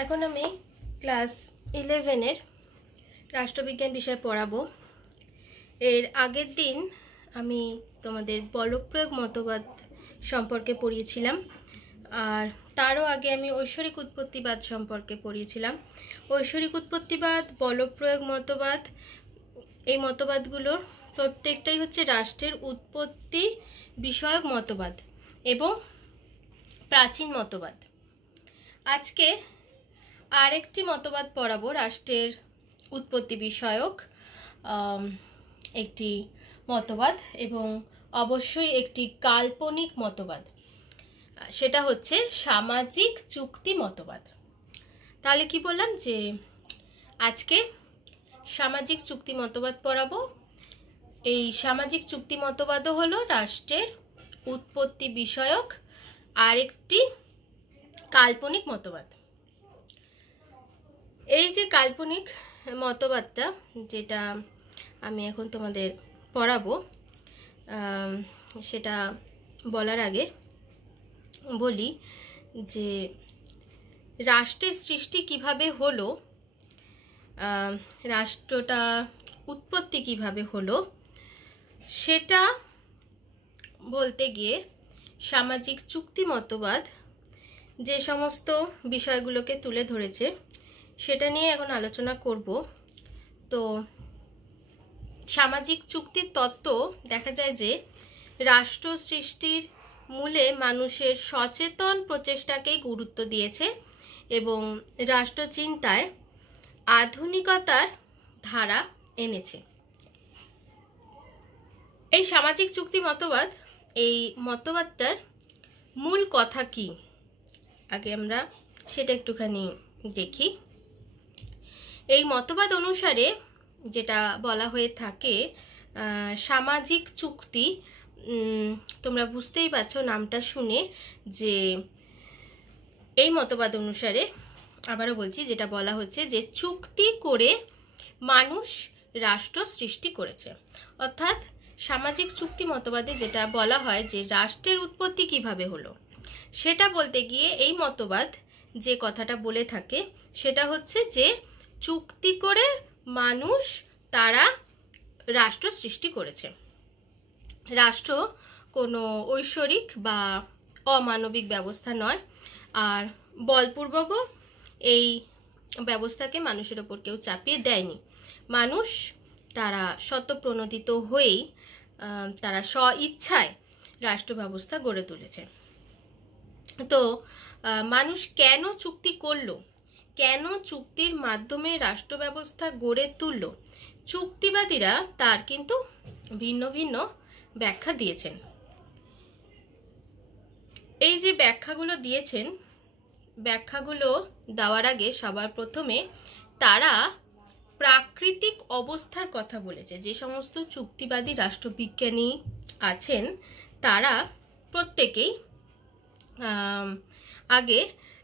এখন আমি ক্লাস 11-এর রাষ্ট্রবিজ্ঞান বিষয় পড়াবো। এর আগের দিন আমি তোমাদের বলপ্রয়োগ মতবাদ সম্পর্কে পড়িয়েছিলাম, আর তারও আগে আমি ঐশ্বরিক উৎপত্তিবাদ সম্পর্কে পড়িয়েছিলাম। ঐশ্বরিক উৎপত্তিবাদ, বলপ্রয়োগ মতবাদ, এই মতবাদগুলোর প্রত্যেকটাই হচ্ছে রাষ্ট্রের উৎপত্তি বিষয়ক মতবাদ এবং প্রাচীন মতবাদ। আজকে আরেকটি মতবাদ পড়াবো, রাষ্ট্রের উৎপত্তি বিষয়ক একটি মতবাদ এবং অবশ্যই একটি কাল্পনিক মতবাদ, সেটা হচ্ছে সামাজিক চুক্তি মতবাদ। তাহলে কি বললাম যে আজকে সামাজিক চুক্তি মতবাদ পড়াবো। এই সামাজিক চুক্তি মতবাদও হলো রাষ্ট্রের উৎপত্তি বিষয়ক আরেকটি কাল্পনিক মতবাদ। এই যে কাল্পনিক মতবাদটা যেটা আমি এখন তোমাদের পড়াবো, সেটা বলার আগে বলি যে রাষ্ট্রের সৃষ্টি কিভাবে হলো, রাষ্ট্রটা উৎপত্তি কিভাবে হলো, সেটা বলতে গিয়ে সামাজিক চুক্তি মতবাদ যে সমস্ত বিষয়গুলোকে তুলে ধরেছে সেটা নিয়ে এখন আলোচনা করব। তো সামাজিক চুক্তির তত্ত্ব দেখা যায় যে রাষ্ট্র সৃষ্টির মূলে মানুষের সচেতন প্রচেষ্টাকেই গুরুত্ব দিয়েছে এবং রাষ্ট্রচিন্তায় আধুনিকতার ধারা এনেছে। এই সামাজিক চুক্তি মতবাদ, এই মতবাদটার মূল কথা কি আগে আমরা সেটা একটুখানি দেখি। এই মতবাদ অনুসারে যেটা বলা হয়ে থাকে সামাজিক চুক্তি, তোমরা বুঝতেই পারছো নামটা শুনে যে এই মতবাদ অনুসারে, আবারও বলছি, যেটা বলা হচ্ছে যে চুক্তি করে মানুষ রাষ্ট্র সৃষ্টি করেছে। অর্থাৎ সামাজিক চুক্তি মতবাদে যেটা বলা হয় যে রাষ্ট্রের উৎপত্তি কিভাবে হলো, সেটা বলতে গিয়ে এই মতবাদ যে কথাটা বলে থাকে সেটা হচ্ছে যে চুক্তি করে মানুষ তারা রাষ্ট্র সৃষ্টি করেছে। রাষ্ট্র কোনো ঐশ্বরিক বা অমানবিক ব্যবস্থা নয়, আর বলপূর্বকও এই ব্যবস্থাকে মানুষের ওপর কেউ চাপিয়ে দেয়নি। মানুষ তারা স্বতঃপ্রণোদিত হয়েই তারা স্ব ইচ্ছায় রাষ্ট্র ব্যবস্থা গড়ে তুলেছে। তো মানুষ কেন চুক্তি করলো, কেন চুক্তির মাধ্যমে রাষ্ট্র ব্যবস্থা গড়ে তুললো, চুক্তিবাদীরা তার কিন্তু ভিন্ন ভিন্ন ব্যাখ্যা দিয়েছেন। এই যে ব্যাখ্যাগুলো দিয়েছেন, ব্যাখ্যাগুলো দেওয়ার আগে সবার প্রথমে তারা প্রাকৃতিক অবস্থার কথা বলেছে। যে সমস্ত চুক্তিবাদী রাষ্ট্রবিজ্ঞানী আছেন তারা প্রত্যেকেই আগে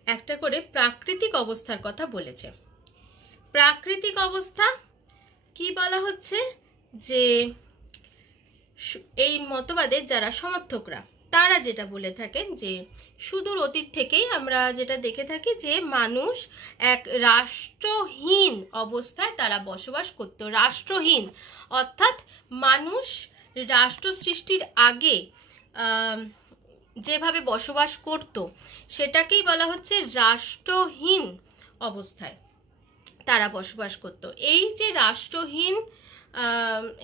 একটা করে প্রাকৃতিক অবস্থার কথা বলেছে। প্রাকৃতিক অবস্থা কি বলা হচ্ছে যে এই মতবাদের যারা সমর্থকরা তারা যেটা বলে থাকেন যে সুদূর অতীত থেকেই আমরা যেটা দেখে থাকি যে মানুষ এক রাষ্ট্রহীন অবস্থায় তারা বসবাস করত। রাষ্ট্রহীন অর্থাৎ মানুষ রাষ্ট্র সৃষ্টির আগে যেভাবে বসবাস করত সেটাকেই বলা হচ্ছে রাষ্ট্রহীন অবস্থায় তারা বসবাস করত। এই যে রাষ্ট্রহীন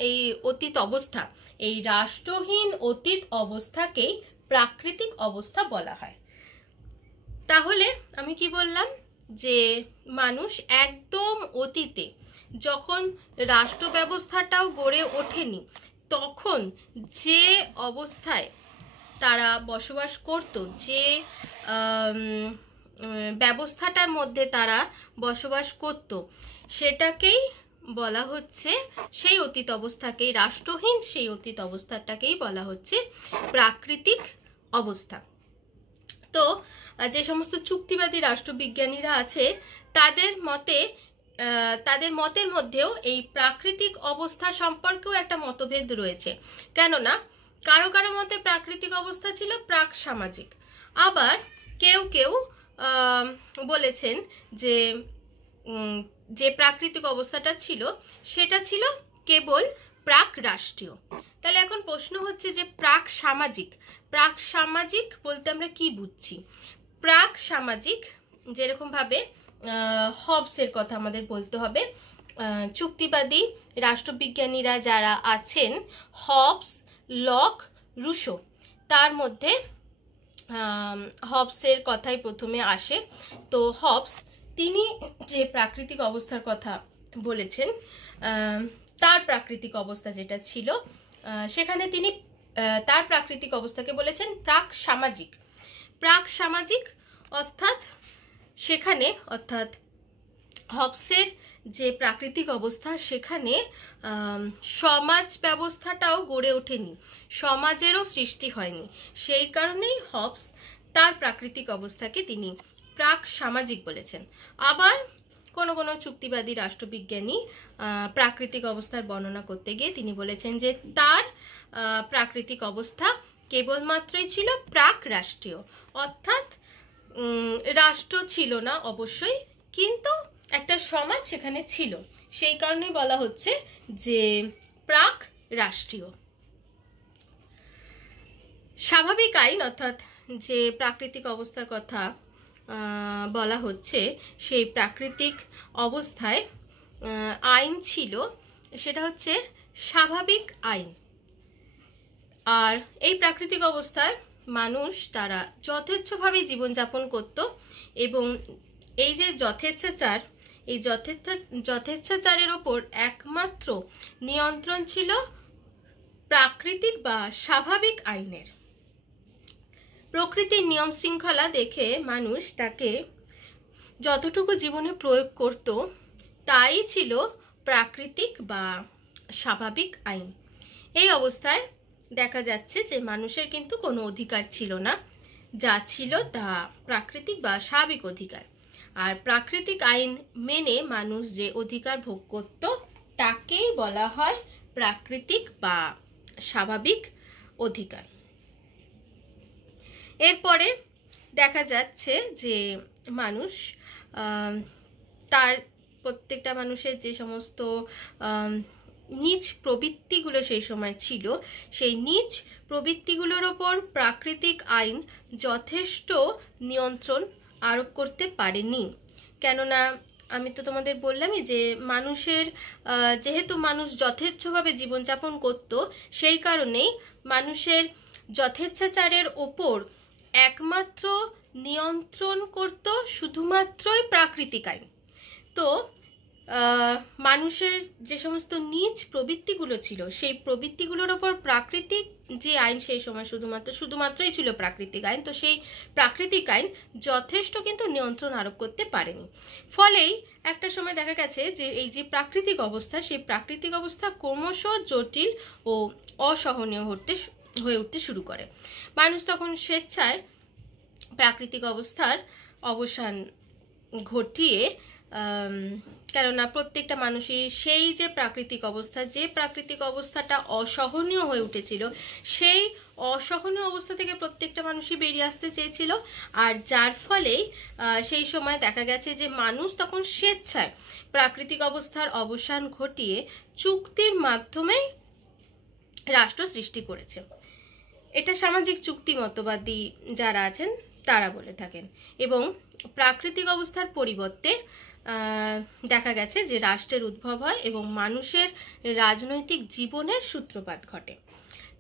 এই অতীত অবস্থা, এই রাষ্ট্রহীন অতীত অবস্থাকেই প্রাকৃতিক অবস্থা বলা হয়। তাহলে আমি কি বললাম যে মানুষ একদম অতীতে যখন রাষ্ট্র ব্যবস্থাটাও গড়ে ওঠেনি তখন যে অবস্থায় তারা বসবাস করত, যে ব্যবস্থাটার মধ্যে তারা বসবাস করত সেটাকেই বলা হচ্ছে, সেই অতীত অবস্থাকেই, রাষ্ট্রহীন সেই অতীত অবস্থাটাকেই বলা হচ্ছে প্রাকৃতিক অবস্থা। তো যে সমস্ত চুক্তিবাদী রাষ্ট্রবিজ্ঞানীরা আছে তাদের মতের মধ্যেও এই প্রাকৃতিক অবস্থা সম্পর্কেও একটা মতভেদ রয়েছে। কেননা কারো কারো মতে প্রাকৃতিক অবস্থা ছিল প্রাক সামাজিক, আবার কেউ কেউ বলেছেন যে যে প্রাকৃতিক অবস্থাটা ছিল সেটা ছিল কেবল প্রাক রাষ্ট্রীয়। তাহলে এখন প্রশ্ন হচ্ছে যে প্রাক সামাজিক বলতে আমরা কি বুঝছি? প্রাক সামাজিক যেরকমভাবে হবসের কথা আমাদের বলতে হবে, চুক্তিবাদী রাষ্ট্রবিজ্ঞানীরা যারা আছেন, হবস, লক, রুশো, তার মধ্যে হবসের কথাই প্রথমে আসে। তো হবস তিনি যে প্রাকৃতিক অবস্থার কথা বলেছেন, তার প্রাকৃতিক অবস্থা যেটা ছিল সেখানে তিনি তার প্রাকৃতিক অবস্থাকে বলেছেন প্রাক সামাজিক। অর্থাৎ হবসের যে প্রাকৃতিক অবস্থা সেখানে সমাজ ব্যবস্থাটাও গড়ে ওঠেনি, সমাজেরও সৃষ্টি হয়নি। সেই কারণেই হবস তার প্রাকৃতিক অবস্থাকে তিনি প্রাক সামাজিক বলেছেন। আবার কোনো কোনো চুক্তিবাদী রাষ্ট্রবিজ্ঞানী প্রাকৃতিক অবস্থার বর্ণনা করতে গিয়ে তিনি বলেছেন যে তার প্রাকৃতিক অবস্থা কেবলমাত্রই ছিল প্রাক রাষ্ট্রীয়, অর্থাৎ রাষ্ট্র ছিল না অবশ্যই, কিন্তু একটা সমাজ সেখানে ছিল। সেই কারণে বলা হচ্ছে যে প্রাক রাষ্ট্রীয়। স্বাভাবিক আইন অর্থাৎ যে প্রাকৃতিক অবস্থার কথা বলা হচ্ছে, সেই প্রাকৃতিক অবস্থায় আইন ছিল, সেটা হচ্ছে স্বাভাবিক আইন। আর এই প্রাকৃতিক অবস্থায় মানুষ তারা যথেচ্ছভাবে জীবনযাপন করত, এবং এই যে যথেচ্ছাচার, এই যথেচ্ছাচারের ওপর একমাত্র নিয়ন্ত্রণ ছিল প্রাকৃতিক বা স্বাভাবিক আইনের। প্রকৃতির নিয়ম শৃঙ্খলা দেখে মানুষ তাকে যতটুকু জীবনে প্রয়োগ করত তাই ছিল প্রাকৃতিক বা স্বাভাবিক আইন। এই অবস্থায় দেখা যাচ্ছে যে মানুষের কিন্তু কোনো অধিকার ছিল না, যা ছিল তা প্রাকৃতিক বা স্বাভাবিক অধিকার। আর প্রাকৃতিক আইন মেনে মানুষ যে অধিকার ভোগ করত তাকেই বলা হয় প্রাকৃতিক বা স্বাভাবিক অধিকার। এরপরে দেখা যাচ্ছে যে মানুষ তার প্রত্যেকটা মানুষের যে সমস্ত নীচ প্রবৃত্তিগুলো সেই সময় ছিল, সেই নীচ প্রবৃত্তিগুলোর ওপর প্রাকৃতিক আইন যথেষ্ট নিয়ন্ত্রণ আরোপ করতে পারেনি। কেননা আমি তো তোমাদের বললামই যে যেহেতু মানুষ যথেচ্ছভাবে জীবনযাপন করত, সেই কারণেই মানুষের যথেচ্ছাচারের ওপর একমাত্র নিয়ন্ত্রণ করত শুধুমাত্রই প্রাকৃতিক আইন। তো মানুষের যে সমস্ত নীচ প্রবৃত্তিগুলো ছিল, সেই প্রবৃত্তিগুলোর ওপর প্রাকৃতিক যে আইন সেই সময় শুধুমাত্রই ছিল প্রাকৃতিক আইন। তো সেই প্রাকৃতিক আইন যথেষ্ট কিন্তু নিয়ন্ত্রণ আরোপ করতে পারেনি। ফলেই একটা সময় দেখা গেছে যে এই যে প্রাকৃতিক অবস্থা, সেই প্রাকৃতিক অবস্থা ক্রমশ জটিল ও অসহনীয় হয়ে উঠতে শুরু করে। মানুষ তখন স্বেচ্ছায় প্রাকৃতিক অবস্থার অবসান ঘটিয়ে, কেননা প্রত্যেকটা মানুষই সেই যে প্রাকৃতিক অবস্থাটা অসহনীয় হয়ে উঠেছিল, সেই অসহনীয় অবস্থা থেকে প্রত্যেকটা মানুষই বেরিয়ে আসতে চেয়েছিল। আর যার ফলেই সেই সময় দেখা গেছে যে মানুষ তখন স্বেচ্ছায় প্রাকৃতিক অবস্থার অবসান ঘটিয়ে চুক্তির মাধ্যমেই রাষ্ট্র সৃষ্টি করেছে। এটা সামাজিক চুক্তি মতবাদী যারা আছেন তারা বলে থাকেন। এবং প্রাকৃতিক অবস্থার পরিবর্তে দেখা গেছে যে রাষ্ট্রের উদ্ভব হয় এবং মানুষের রাজনৈতিক জীবনের সূত্রপাত ঘটে।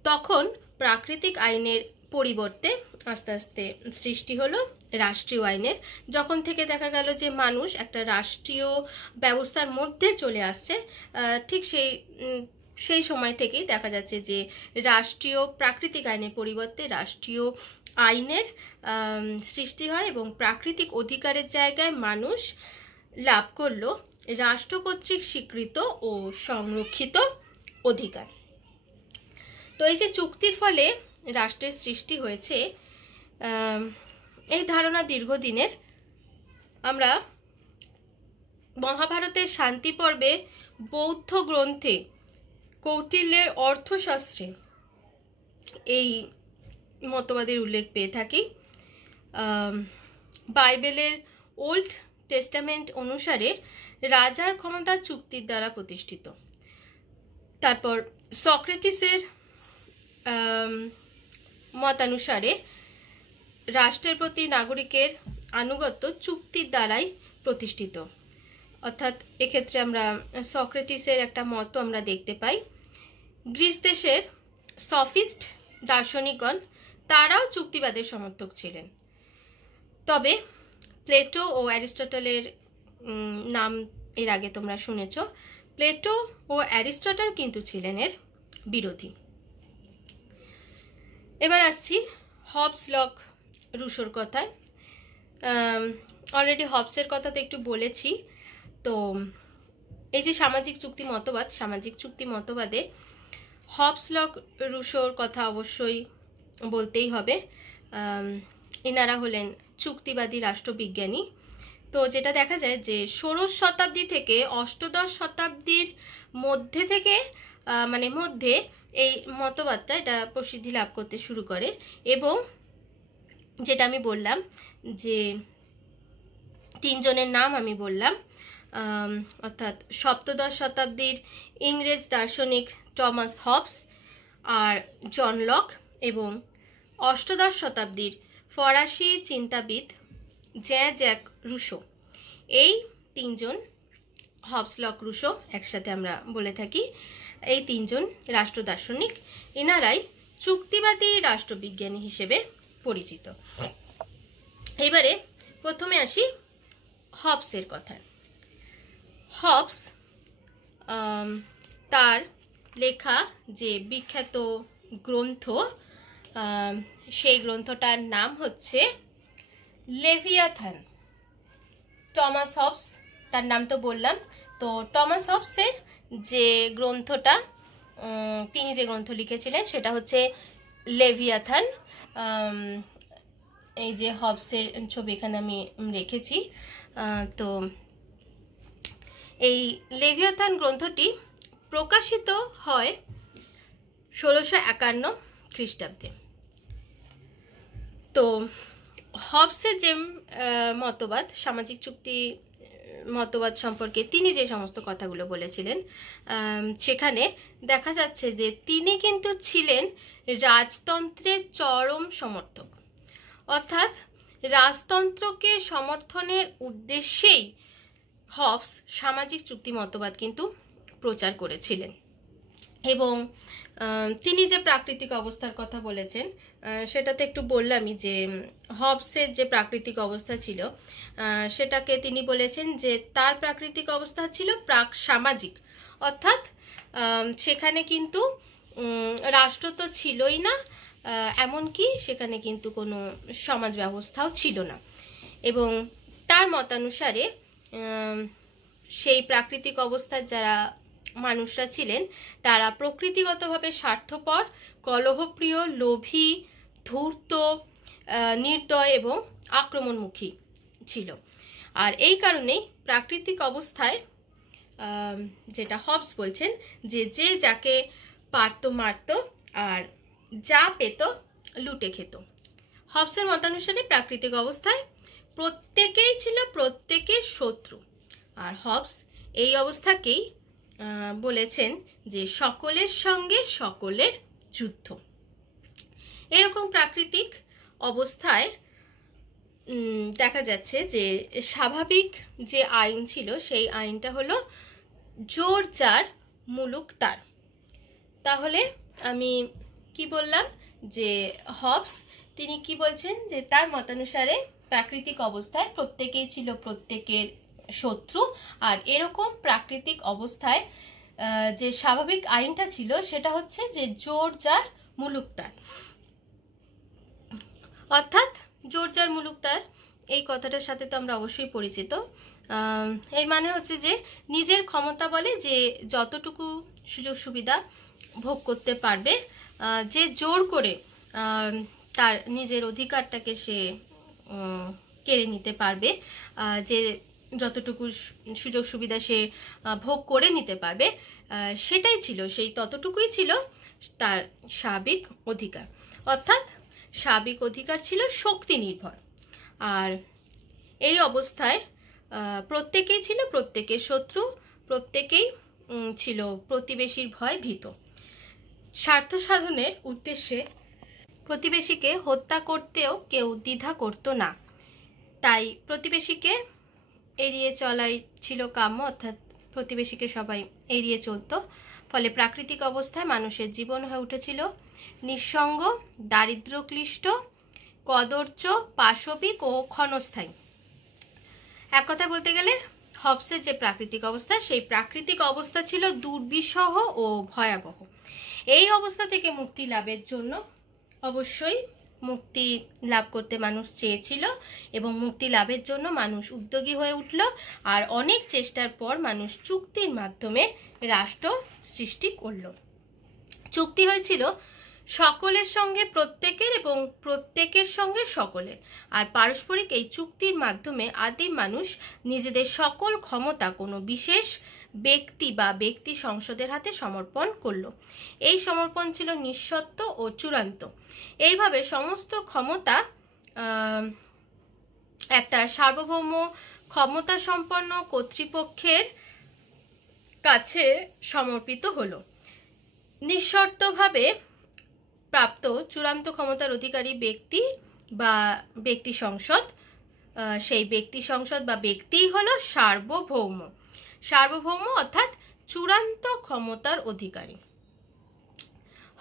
তখন প্রাকৃতিক আইনের পরিবর্তে আস্তে আস্তে সৃষ্টি হলো রাষ্ট্রীয় আইনের। যখন থেকে দেখা গেল যে মানুষ একটা রাষ্ট্রীয় ব্যবস্থার মধ্যে চলে আসছে, ঠিক সেই সময় থেকেই দেখা যাচ্ছে যে রাষ্ট্রীয় প্রাকৃতিক আইনের পরিবর্তে রাষ্ট্রীয় আইনের সৃষ্টি হয়, এবং প্রাকৃতিক অধিকারের জায়গায় মানুষ লাভ করলো রাষ্ট্র কর্তৃক স্বীকৃত ও সংরক্ষিত অধিকার। তো এই যে চুক্তির ফলে রাষ্ট্রের সৃষ্টি হয়েছে, এই ধারণা দীর্ঘদিনের। আমরা মহাভারতের শান্তি পর্বে বৌদ্ধ গ্রন্থে কৌটিল্যের অর্থশাস্ত্রে এই মতবাদের উল্লেখ পেয়ে থাকি। বাইবেলের ওল্ড টেস্টামেন্ট অনুসারে রাজার ক্ষমতা চুক্তির দ্বারা প্রতিষ্ঠিত। তারপর সক্রেটিসের মতানুসারে রাষ্ট্রের প্রতি নাগরিকের আনুগত্য চুক্তির দ্বারাই প্রতিষ্ঠিত। অর্থাৎ এক্ষেত্রে আমরা সক্রেটিসের একটা মত আমরা দেখতে পাই। গ্রিস দেশের সফিস্ট দার্শনিকগণ তারাও চুক্তিবাদের সমর্থক ছিলেন। তবে প্লেটো ও অ্যারিস্টটলের নাম এর আগে তোমরা শুনেছ। প্লেটো ও অ্যারিস্টটল কিন্তু ছিলেন এর বিরোধী। এবার আসছি হবস লক রুশোর কথায়। অলরেডি হবসের কথা তো একটু বলেছি। তো এই যে সামাজিক চুক্তি মতবাদে হবস লক রুশোর কথা অবশ্যই বলতেই হবে। এনারা হলেন চুক্তিবাদী রাষ্ট্রবিজ্ঞানী। তো যেটা দেখা যায় যে 16 শতাব্দী থেকে অষ্টাদশ শতাব্দীর মধ্যে এই মতবাদটা এটা প্রসিদ্ধি লাভ করতে শুরু করে। এবং যেটা আমি বললাম যে 3 জনের নাম আমি বললাম, অর্থাৎ সপ্তদশ শতাব্দীর ইংরেজ দার্শনিক টমাস হবস আর জন লক এবং অষ্টাদশ শতাব্দীর ফরাসি চিন্তাবিদ জ্যাক রুশো। এই 3 জন হবস লক রুশো একসাথে আমরা বলে থাকি। এই 3 জন রাষ্ট্র দার্শনিক, এনারাই চুক্তিবাদী রাষ্ট্রবিজ্ঞানী হিসেবে পরিচিত। এবারে প্রথমে আসি হবসের কথায়। হবস তার লেখা যে বিখ্যাত গ্রন্থ, সেই গ্রন্থটার নাম হচ্ছে লেভিয়াথান। টমাস হবস, তার নাম তো বললাম। তো টমাস হবসের যে গ্রন্থটা, তিনি যে গ্রন্থ লিখেছিলেন সেটা হচ্ছে লেভিয়াথান। এই যে হবসের ছবি এখানে আমি রেখেছি। তো এই লেভিয়াথান গ্রন্থটি প্রকাশিত হয় 1651 খ্রিস্টাব্দে। তো হবসের যে মতবাদ, সামাজিক চুক্তি মতবাদ সম্পর্কে তিনি যে সমস্ত কথাগুলো বলেছিলেন, সেখানে দেখা যাচ্ছে যে তিনি কিন্তু ছিলেন রাজতন্ত্রের চরম সমর্থক। অর্থাৎ রাজতন্ত্রকে সমর্থনের উদ্দেশ্যেই হবস সামাজিক চুক্তি মতবাদ কিন্তু প্রচার করেছিলেন। এবং তিনি যে প্রাকৃতিক অবস্থার কথা বলেছেন, সেটাতে একটু বললামই যে হবসের যে প্রাকৃতিক অবস্থা ছিল, সেটাকে তিনি বলেছেন যে তার প্রাকৃতিক অবস্থা ছিল প্রাক সামাজিক। অর্থাৎ সেখানে কিন্তু রাষ্ট্র তো ছিলই না, এমনকি সেখানে কিন্তু কোনো সমাজ ব্যবস্থাও ছিল না। এবং তার মতানুসারে সেই প্রাকৃতিক অবস্থার যারা মানুষরা ছিলেন তারা প্রকৃতিগতভাবে স্বার্থপর, কলহপ্রিয়, লোভী, ধূর্ত, নির্দয় এবং আক্রমণমুখী ছিল। আর এই কারণেই প্রাকৃতিক অবস্থায় যেটা হবস বলছেন যে যে যাকে পারত মারত আর যা পেত লুটে খেত। হবসের মতানুসারে প্রাকৃতিক অবস্থায় প্রত্যেকেই ছিল প্রত্যেকের শত্রু। আর হবস এই অবস্থাকেই বলেছেন যে সকলের সঙ্গে সকলের যুদ্ধ। এরকম প্রাকৃতিক অবস্থায় দেখা যাচ্ছে যে স্বাভাবিক যে আইন ছিল সেই আইনটা হলো জোর যার মুলুক তার। তাহলে আমি কি বললাম যে হবস তিনি কি বলছেন যে তার মতানুসারে প্রাকৃতিক অবস্থায় প্রত্যেকেই ছিল প্রত্যেকের শত্রু। আর এরকম প্রাকৃতিক অবস্থায় যে স্বাভাবিক আইনটা ছিল সেটা হচ্ছে যে জোর যার মুলুক তার। অর্থাৎ জোর যার মুলুক তার এই কথাটার সাথে তো আমরা অবশ্যই পরিচিত। এর মানে হচ্ছে যে নিজের ক্ষমতা বলে যে যতটুকু সুযোগ সুবিধা ভোগ করতে পারবে, যে জোর করে তার নিজের অধিকারটাকে সে কেড়ে নিতে পারবে, যে যতটুকু সুযোগ সুবিধা সে ভোগ করে নিতে পারবে, সেটাই ছিল, সেই ততটুকুই ছিল তার স্বাভাবিক অধিকার। অর্থাৎ স্বাভাবিক অধিকার ছিল শক্তি নির্ভর। আর এই অবস্থায় প্রত্যেকেই ছিল প্রত্যেকের শত্রু, প্রত্যেকেই ছিল প্রতিবেশীর ভয় ভীত। স্বার্থ সাধনের উদ্দেশ্যে প্রতিবেশীকে হত্যা করতেও কেউ দ্বিধা করত না। তাই প্রতিবেশীকে এড়িয়ে চলাই ছিল কাম্য, অর্থাৎ প্রতিবেশীকে সবাই এড়িয়ে চলত। ফলে প্রাকৃতিক অবস্থায় মানুষের জীবন হয়ে উঠেছিল নিঃসঙ্গ, দারিদ্র্যক্লিষ্ট, কদর্য, পাশবিক ও ক্ষণস্থায়ী। এক কথা বলতে গেলে হবসের যে প্রাকৃতিক অবস্থা, সেই প্রাকৃতিক অবস্থা ছিল দুর্বিষহ ও ভয়াবহ। এই অবস্থা থেকে মুক্তি লাভের জন্য অবশ্যই মুক্তি লাভ করতে মানুষ চেয়েছিল এবং মুক্তি লাভের জন্য মানুষ উদ্যোগী হয়ে উঠল। আর অনেক চেষ্টার পর মানুষ চুক্তির মাধ্যমে রাষ্ট্র সৃষ্টি করল। চুক্তি হয়েছিল সকলের সঙ্গে প্রত্যেকের এবং প্রত্যেকের সঙ্গে সকলের। আর পারস্পরিক এই চুক্তির মাধ্যমে আদিম মানুষ নিজেদের সকল ক্ষমতা কোনো বিশেষ ব্যক্তি বা ব্যক্তি সংসদের হাতে সমর্পণ করল। এই সমর্পণ ছিল নিঃশর্ত ও চূড়ান্ত। এইভাবে সমস্ত ক্ষমতা একটা সার্বভৌম ক্ষমতা সম্পন্ন কর্তৃপক্ষের কাছে সমর্পিত হলো। নিঃশর্তভাবে প্রাপ্ত চূড়ান্ত ক্ষমতার অধিকারী ব্যক্তি বা ব্যক্তি সংসদ, সেই ব্যক্তি সংসদ বা ব্যক্তিই হলো সার্বভৌম। সার্বভৌম অর্থাৎ চূড়ান্ত ক্ষমতার অধিকারী।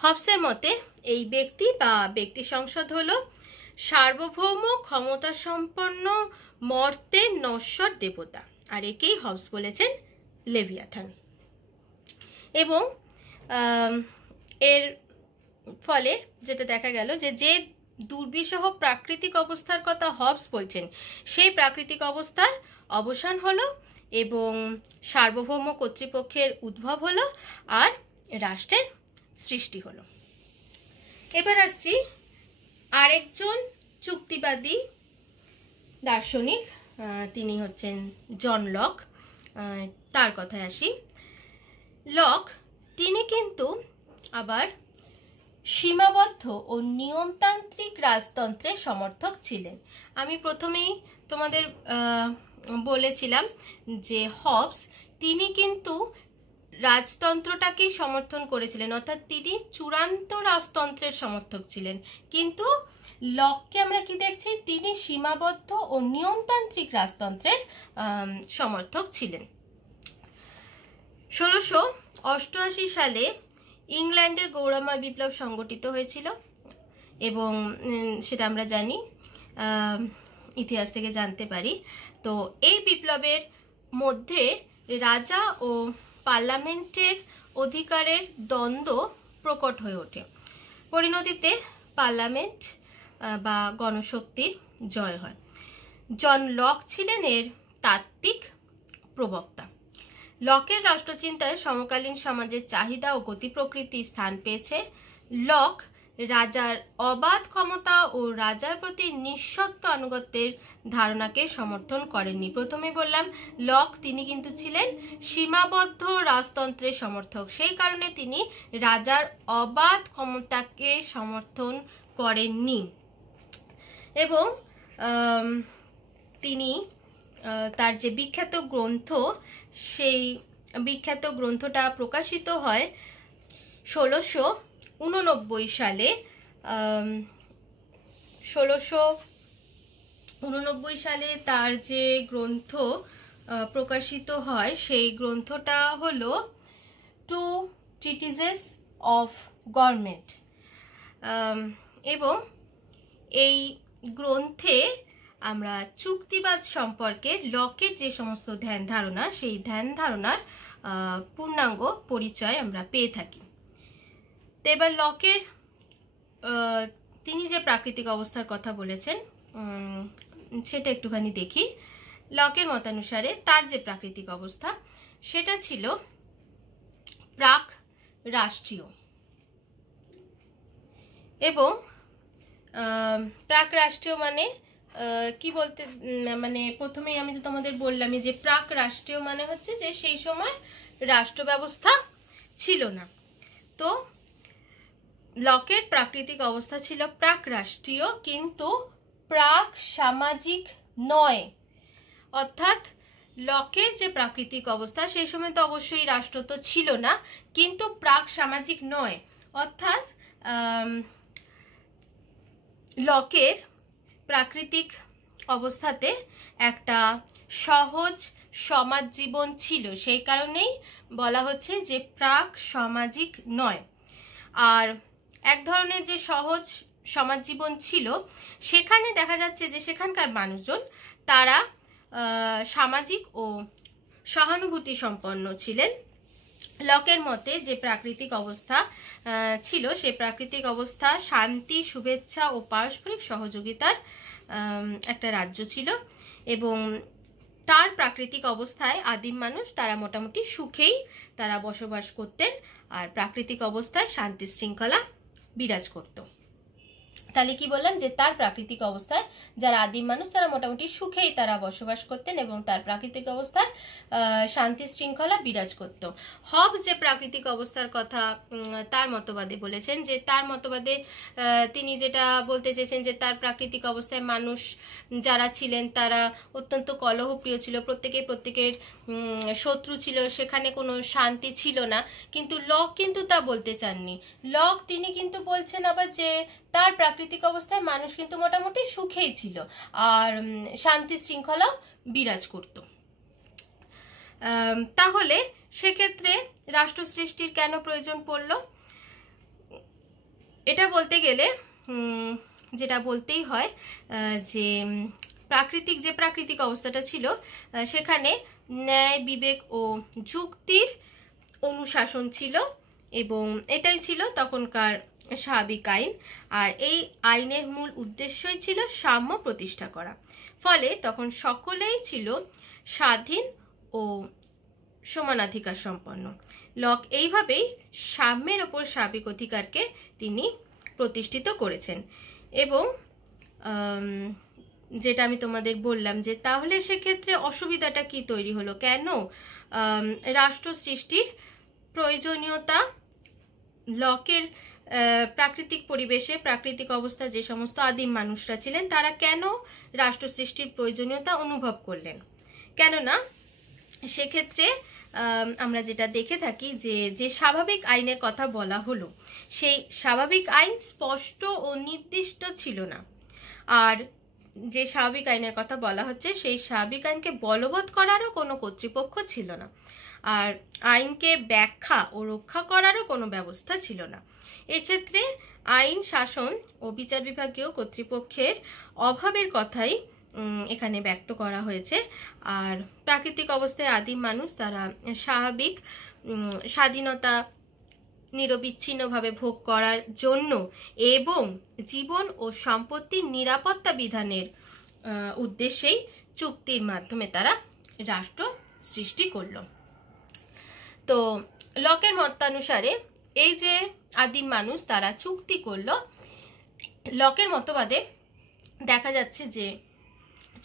হবসের মতে এই ব্যক্তি বা ব্যক্তি সংসদ হলো সার্বভৌম ক্ষমতা সম্পন্ন মর্তের নশ্বর দেবতা, আর একেই হবস বলেছেন লেভিয়াথান। এবং এর ফলে যেটা দেখা গেল যে দুর্বিষহ প্রাকৃতিক অবস্থার কথা হবস বলছেন, সেই প্রাকৃতিক অবস্থার অবসান হলো এবং সার্বভৌম কর্তৃপক্ষের উদ্ভব হলো আর রাষ্ট্রের সৃষ্টি হলো। এবার আসছি আরেকজন চুক্তিবাদী দার্শনিক, তিনি হচ্ছেন জন লক। তার কথায় আসি। লক তিনি কিন্তু আবার সীমাবদ্ধ ও নিয়মতান্ত্রিক রাজতন্ত্রের সমর্থক ছিলেন। আমি প্রথমেই তোমাদের বলেছিলাম যে হবস তিনি কিন্তু রাজতন্ত্রটাকেই সমর্থন করেছিলেন, অর্থাৎ তিনি চূড়ান্ত রাজতন্ত্রের সমর্থক ছিলেন। কিন্তু লককে আমরা কি দেখছি, তিনি সীমাবদ্ধ ও নিয়মতান্ত্রিক রাজতন্ত্রের সমর্থক ছিলেন। 1688 সালে ইংল্যান্ডে গৌরবময় বিপ্লব সংগঠিত হয়েছিল এবং সেটা আমরা জানি, ইতিহাস থেকে জানতে পারি। তো এই বিপ্লবের মধ্যে রাজা ও পার্লামেন্টের অধিকারের দ্বন্দ্ব প্রকট হয়ে ওঠে। পরিণতিতে পার্লামেন্ট বা গণশক্তির জয় হয়। জন লক ছিলেন এর তাত্ত্বিক প্রবক্তা। লকের রাষ্ট্রচিন্তায় সমকালীন সমাজের চাহিদা ও গতি প্রকৃতি স্থান পেয়েছে। লক রাজার অবাধ ক্ষমতা ও রাজার প্রতি নিঃশর্ত আনুগত্যের ধারণাকে সমর্থন করেননি। প্রথমে বললাম লক তিনি কিন্তু ছিলেন সীমাবদ্ধ রাজতন্ত্রের সমর্থক, সেই কারণে তিনি রাজার অবাধ ক্ষমতাকে সমর্থন করেননি। এবং তিনি তার যে বিখ্যাত গ্রন্থ, সেই বিখ্যাত গ্রন্থটা প্রকাশিত হয় 1689 সালে। 1689 সালে তার যে গ্রন্থ প্রকাশিত হয়, সেই গ্রন্থটা হলো টু ট্রিটিসেস অফ গভর্নমেন্ট। এবং এই গ্রন্থে আমরা চুক্তিবাদ সম্পর্কে লকের যে সমস্ত ধ্যান ধারণা, সেই ধ্যান ধারণার পূর্ণাঙ্গ পরিচয় আমরা পেয়ে থাকি। তো এবার লকের তিনি যে প্রাকৃতিক অবস্থার কথা বলেছেন সেটা একটুখানি দেখি। লকের মতানুসারে তার যে প্রাকৃতিক অবস্থা সেটা ছিল প্রাক রাষ্ট্রীয়। এবং প্রাক রাষ্ট্রীয় মানে কি বলতে, মানে প্রথমেই আমি তো তোমাদের বললামই যে প্রাক রাষ্ট্রীয় মানে হচ্ছে যে সেই সময় রাষ্ট্র ব্যবস্থা ছিল না। তো লকের প্রাকৃতিক অবস্থা ছিল প্রাক রাষ্ট্রীয়, কিন্তু প্রাক সামাজিক নয়। অর্থাৎ লকের যে প্রাকৃতিক অবস্থা, সেই সময় তো অবশ্যই রাষ্ট্র তো ছিল না, কিন্তু প্রাক সামাজিক নয়, অর্থাৎ লকের প্রাকৃতিক অবস্থাতে একটা সহজ সমাজ জীবন ছিল, সেই কারণেই বলা হচ্ছে যে প্রাক সামাজিক নয়। আর এক ধরনের যে সহজ সমাজ জীবন ছিল, সেখানে দেখা যাচ্ছে যে সেখানকার মানুষজন তারা সামাজিক ও সহানুভূতি সম্পন্ন ছিলেন। লকের মতে যে প্রাকৃতিক অবস্থা ছিল, সেই প্রাকৃতিক অবস্থা শান্তি, শুভেচ্ছা ও পারস্পরিক সহযোগিতার একটা রাজ্য ছিল, এবং তার প্রাকৃতিক অবস্থায় আদিম মানুষ তারা মোটামুটি সুখেই তারা বসবাস করতেন, আর প্রাকৃতিক অবস্থায় শান্তি শৃঙ্খলা বিরাজ করত। তাহলে কি বললাম, যে তার প্রাকৃতিক অবস্থায় যারা আদিম মানুষ তারা মোটামুটি সুখেই তারা বসবাস করতেন, এবং তার প্রাকৃতিক অবস্থায় শান্তি শৃঙ্খলা বিরাজ করত। হবস যে প্রাকৃতিক অবস্থার কথা তার মতবাদে বলেছেন, যে তার মতবাদে তিনি যেটা বলতে চেয়েছেন যে তার প্রাকৃতিক অবস্থায় মানুষ যারা ছিলেন তারা অত্যন্ত কলহপ্রিয় ছিল, প্রত্যেকের শত্রু ছিল, সেখানে কোনো শান্তি ছিল না। কিন্তু লক কিন্তু তা বলতে চাননি। লক তিনি কিন্তু বলছেন আবার যে তার প্রাকৃতিক অবস্থায় মানুষ কিন্তু মোটামুটি সুখেই ছিল, আর শান্তি শৃঙ্খলাও বিরাজ করত। তাহলে সেক্ষেত্রে রাষ্ট্র সৃষ্টির কেন প্রয়োজন পড়ল? এটা বলতে গেলে যেটা বলতেই হয় যে প্রাকৃতিক অবস্থাটা ছিল, সেখানে ন্যায়, বিবেক ও যুক্তির অনুশাসন ছিল, এবং এটাই ছিল তখনকার স্বাভাবিক আইন। আর এই আইনের মূল উদ্দেশ্যই ছিল সাম্য প্রতিষ্ঠা করা। ফলে তখন সকলেই ছিল স্বাধীন ও সমানাধিকার সম্পন্ন। লক এইভাবেই সাম্যের ওপর স্বাভাবিক অধিকারকে তিনি প্রতিষ্ঠিত করেছেন। এবং যেটা আমি তোমাদের বললাম, যে তাহলে সেক্ষেত্রে অসুবিধাটা কি তৈরি হলো, কেন রাষ্ট্র সৃষ্টির প্রয়োজনীয়তা? লকের প্রাকৃতিক পরিবেশে, প্রাকৃতিক অবস্থা যে সমস্ত আদিম মানুষরা ছিলেন তারা কেন রাষ্ট্র সৃষ্টির প্রয়োজনীয়তা অনুভব করলেন? কেননা সেক্ষেত্রে আমরা যেটা দেখে থাকি যে স্বাভাবিক আইনের কথা বলা হলো, সেই স্বাভাবিক আইন স্পষ্ট ও নির্দিষ্ট ছিল না। আর যে স্বাভাবিক আইনের কথা বলা হচ্ছে, সেই স্বাভাবিক আইনকে বলবৎ করারও কোনো কর্তৃপক্ষ ছিল না, আর আইনকে ব্যাখ্যা ও রক্ষা করারও কোনো ব্যবস্থা ছিল না। এক্ষেত্রে আইন শাসন ও বিচার বিভাগীয় কর্তৃপক্ষের অভাবের কথাই এখানে ব্যক্ত করা হয়েছে। আর প্রাকৃতিক অবস্থায় আদিম মানুষ তারা স্বাভাবিক স্বাধীনতা নিরবিচ্ছিন্নভাবে ভোগ করার জন্য এবং জীবন ও সম্পত্তির নিরাপত্তা বিধানের উদ্দেশ্যেই চুক্তির মাধ্যমে তারা রাষ্ট্র সৃষ্টি করল। তো লকের মতানুসারে এই যে আদিম মানুষ তারা চুক্তি করল, লকের মতবাদে দেখা যাচ্ছে যে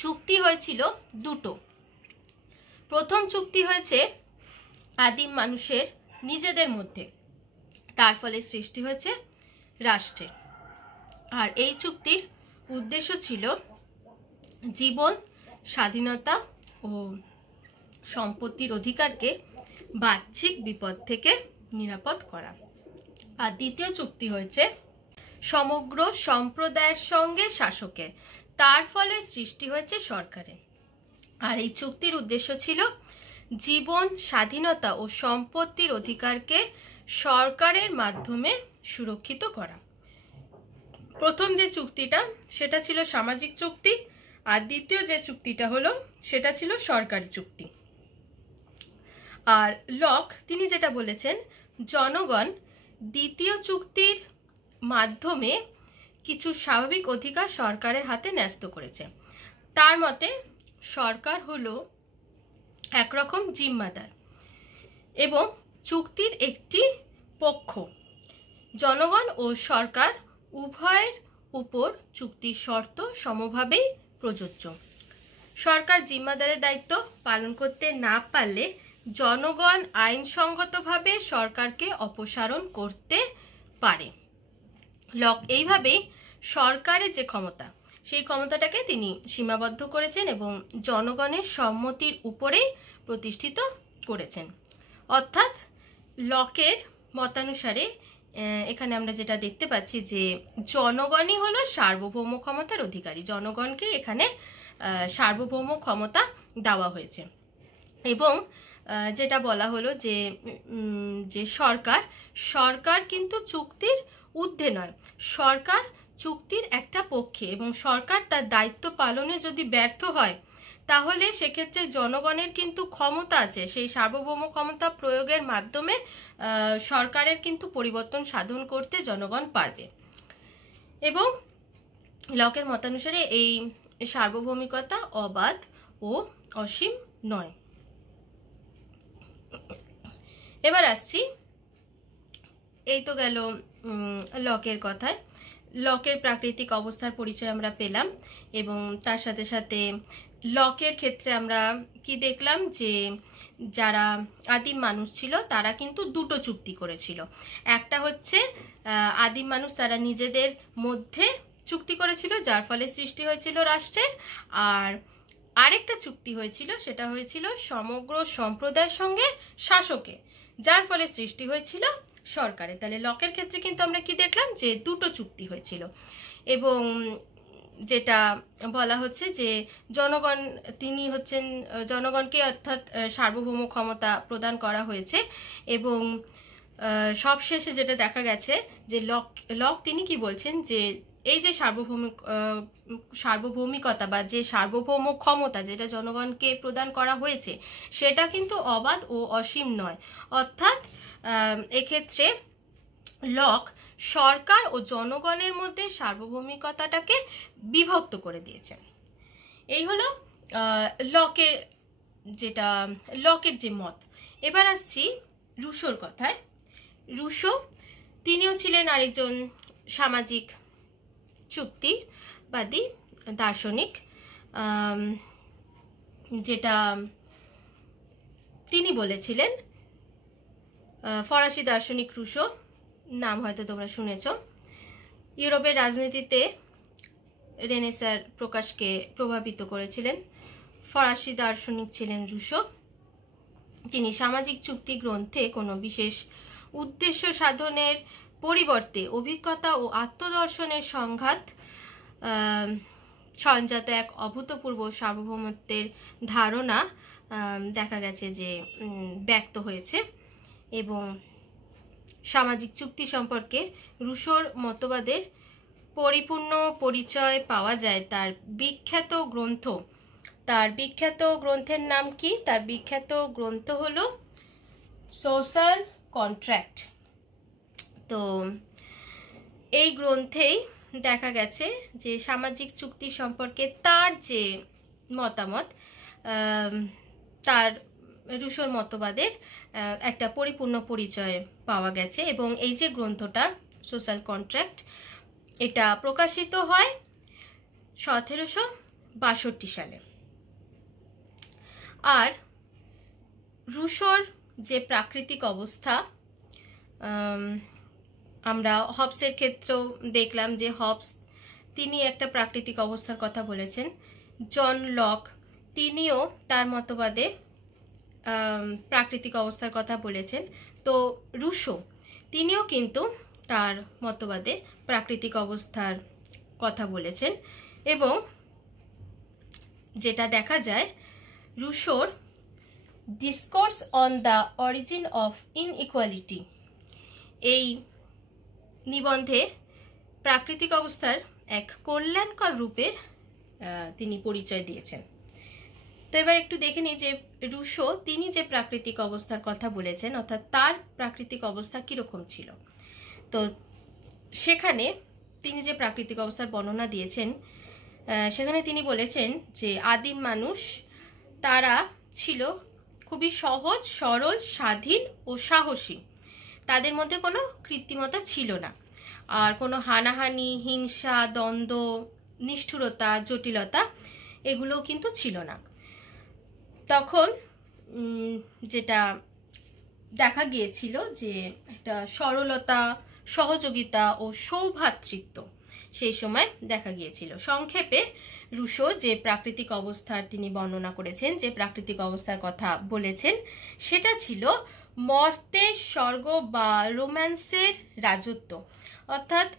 চুক্তি হয়েছিল দুটো। প্রথম চুক্তি হয়েছে আদিম মানুষের নিজেদের মধ্যে, তার ফলে সৃষ্টি হয়েছে রাষ্ট্রের। আর এই চুক্তির উদ্দেশ্য ছিল জীবন, স্বাধীনতা ও সম্পত্তির অধিকারকে বাহ্যিক বিপদ থেকে নিরাপদ করা। আর দ্বিতীয় চুক্তি হয়েছে সমগ্র সম্প্রদায়ের সঙ্গে শাসকের, তার ফলে সৃষ্টি হয়েছে সরকারের। আর এই চুক্তির উদ্দেশ্য ছিল জীবন, স্বাধীনতা ও সম্পত্তির অধিকারকে সরকারের মাধ্যমে সুরক্ষিত করা। প্রথম যে চুক্তিটা সেটা ছিল সামাজিক চুক্তি, আর দ্বিতীয় যে চুক্তিটা হলো সেটা ছিল সরকারি চুক্তি। আর লক তিনি যেটা বলেছেন, জনগণ দ্বিতীয় চুক্তির মাধ্যমে কিছু স্বাভাবিক অধিকার সরকারের হাতে ন্যস্ত করেছে। তার মতে সরকার হলো একরকম জিম্মাদার এবং চুক্তির একটি পক্ষ। জনগণ ও সরকার উভয়ের উপর চুক্তির শর্ত সমভাবেই প্রযোজ্য। সরকার জিম্মাদারের দায়িত্ব পালন করতে না পারলে জনগণ আইনসঙ্গতভাবে সরকারকে অপসারণ করতে পারে। লক এইভাবেই সরকারের যে ক্ষমতা সেই ক্ষমতাটাকে তিনি সীমাবদ্ধ করেছেন এবং জনগণের সম্মতির উপরেই প্রতিষ্ঠিত করেছেন। অর্থাৎ লকের মতানুসারে এখানে আমরা যেটা দেখতে পাচ্ছি যে জনগণই হলো সার্বভৌম ক্ষমতার অধিকারী, জনগণকে এখানে সার্বভৌম ক্ষমতা দেওয়া হয়েছে। এবং যেটা বলা হলো যে যে সরকার কিন্তু চুক্তির ঊর্ধ্বে নয়, সরকার চুক্তির একটা পক্ষে, এবং সরকার তার দায়িত্ব পালনে যদি ব্যর্থ হয় তাহলে সেক্ষেত্রে জনগণের কিন্তু ক্ষমতা আছে, সেই সার্বভৌম ক্ষমতা প্রয়োগের মাধ্যমে সরকারের কিন্তু পরিবর্তন সাধন করতে জনগণ পারবে। এবং লকের মতানুসারে এই সার্বভৌমিকতা অবাধ ও অসীম নয়। এবার আসছি, এই তো গেল লকের কথায়। লকের প্রাকৃতিক অবস্থার পরিচয় আমরা পেলাম, এবং তার সাথে সাথে লকের ক্ষেত্রে আমরা কি দেখলাম যে যারা আদিম মানুষ ছিল তারা কিন্তু দুটো চুক্তি করেছিল। একটা হচ্ছে আদিম মানুষ তারা নিজেদের মধ্যে চুক্তি করেছিল, যার ফলে সৃষ্টি হয়েছিল রাষ্ট্রের। আর আরেকটা চুক্তি হয়েছিল, সেটা হয়েছিল সমগ্র সম্প্রদায়ের সঙ্গে শাসকে, যার ফলে সৃষ্টি হয়েছিল সরকারে। তাহলে লকের ক্ষেত্রে কিন্তু আমরা কি দেখলাম যে দুটো চুক্তি হয়েছিল। এবং যেটা বলা হচ্ছে যে জনগণ, তিনি হচ্ছেন জনগণকে অর্থাৎ সার্বভৌম ক্ষমতা প্রদান করা হয়েছে। এবং সবশেষে যেটা দেখা গেছে যে লক তিনি কি বলছেন যে এই যে সার্বভৌমিকতা বা যে সার্বভৌম ক্ষমতা যেটা জনগণকে প্রদান করা হয়েছে সেটা কিন্তু অবাধ ও অসীম নয়। অর্থাৎ এক্ষেত্রে লক সরকার ও জনগণের মধ্যে সার্বভৌমিকতাটাকে বিভক্ত করে দিয়েছেন। এই হলো লকের যে মত। এবার আসছি রুশোর কথায়। রুশো তিনিও ছিলেন আরেকজন সামাজিক চুক্তিবাদী দার্শনিক। যেটা তিনি বলেছিলেন, ফরাসি দার্শনিক রুশো, নাম হয়তো তোমরা শুনেছ। ইউরোপের রাজনীতিতে রেনেসাঁর প্রকাশকে প্রভাবিত করেছিলেন ফরাসি দার্শনিক ছিলেন রুশো। তিনি সামাজিক চুক্তি গ্রন্থে কোনো বিশেষ উদ্দেশ্য সাধনের পরিবর্তে অভিজ্ঞতা ও আত্মদর্শনের সংঘাত সঞ্জাত এক অভূতপূর্ব সার্বভৌমত্বের ধারণা দেখা গেছে যে ব্যক্ত হয়েছে। এবং সামাজিক চুক্তি সম্পর্কে রুশোর মতবাদের পরিপূর্ণ পরিচয় পাওয়া যায় তার বিখ্যাত গ্রন্থ। তার বিখ্যাত গ্রন্থের নাম কি? তার বিখ্যাত গ্রন্থ হলো সোশ্যাল কন্ট্রাক্ট। তো এই গ্রন্থেই দেখা গেছে যে সামাজিক চুক্তি সম্পর্কে তার যে মতামত, তার রুশোর মতবাদের একটা পরিপূর্ণ পরিচয় পাওয়া গেছে। এবং এই যে গ্রন্থটা সোশ্যাল কন্ট্রাক্ট, এটা প্রকাশিত হয় 1762 সালে। আর রুশোর যে প্রাকৃতিক অবস্থা, আমরা হবসের ক্ষেত্রেও দেখলাম যে হবস তিনি একটা প্রাকৃতিক অবস্থার কথা বলেছেন। জন লক তিনিও তার মতবাদে প্রাকৃতিক অবস্থার কথা বলেছেন। তো রুশো তিনিও কিন্তু তার মতবাদে প্রাকৃতিক অবস্থার কথা বলেছেন। এবং যেটা দেখা যায়, রুশোর discourse on the origin of inequality এই নিবন্ধে প্রাকৃতিক অবস্থার এক কল্যাণকর রূপের তিনি পরিচয় দিয়েছেন। তো এবার একটু দেখে নিই যে রুশো তিনি যে প্রাকৃতিক অবস্থার কথা বলেছেন, অর্থাৎ তার প্রাকৃতিক অবস্থা কীরকম ছিল। তো সেখানে তিনি যে প্রাকৃতিক অবস্থার বর্ণনা দিয়েছেন, সেখানে তিনি বলেছেন যে আদিম মানুষ তারা ছিল খুবই সহজ সরল, স্বাধীন ও সাহসী। তাদের মধ্যে কোনো কৃত্রিমতা ছিল না, আর কোনো হানাহানি, হিংসা, দ্বন্দ্ব, নিষ্ঠুরতা, জটিলতা এগুলোও কিন্তু ছিল না। তখন যেটা দেখা গিয়েছিল যে একটা সরলতা, সহযোগিতা ও সৌভ্রাতৃত্ব সেই সময় দেখা গিয়েছিল। সংক্ষেপে রুশো যে প্রাকৃতিক অবস্থার তিনি বর্ণনা করেছেন, যে প্রাকৃতিক অবস্থার কথা বলেছেন, সেটা ছিল মর্তের স্বর্গ বা রোম্যান্সের রাজত্ব। অর্থাৎ